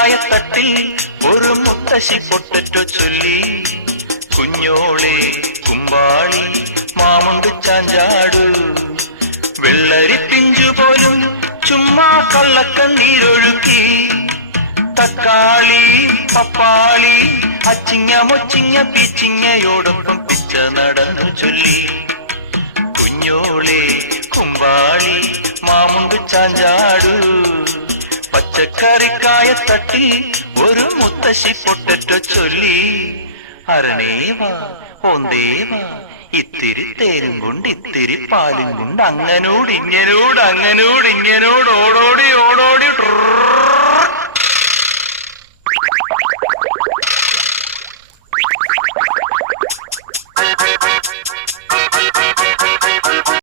പച്ചക്കറിക്കായത്തട്ടിൽ ഒരു മുത്തശ്ശി പൊട്ടറ്റോ ചൊല്ലി. കുഞ്ഞോളെ കുമ്പാളി മാമുണ്ട് ചാഞ്ചാടു, വെള്ളരി പിഞ്ചു പോലും ചുമ്മാ കള്ളക്കണ്ണീരൊഴുക്കി. തക്കാളി പപ്പാളി അച്ചിങ്ങ മൊച്ചിങ്ങ പീച്ചിങ്ങയോടൊപ്പം പിച്ച നടന്നു ചൊല്ലി. കുഞ്ഞോളെ കുമ്പാളി മാമുണ്ട് ചാഞ്ചാടു, പച്ചക്കറിക്കായത്തട്ടി ഒരു മുത്തശ്ശി പൊട്ടറ്റോ ചൊല്ലി. അരണേവാ ഓന്തേവാ ഇത്തിരി തേനും കൊണ്ട് ഇത്തിരി പാലും കൊണ്ട് അങ്ങനോട് ഇങ്ങനോട് ഓടോടി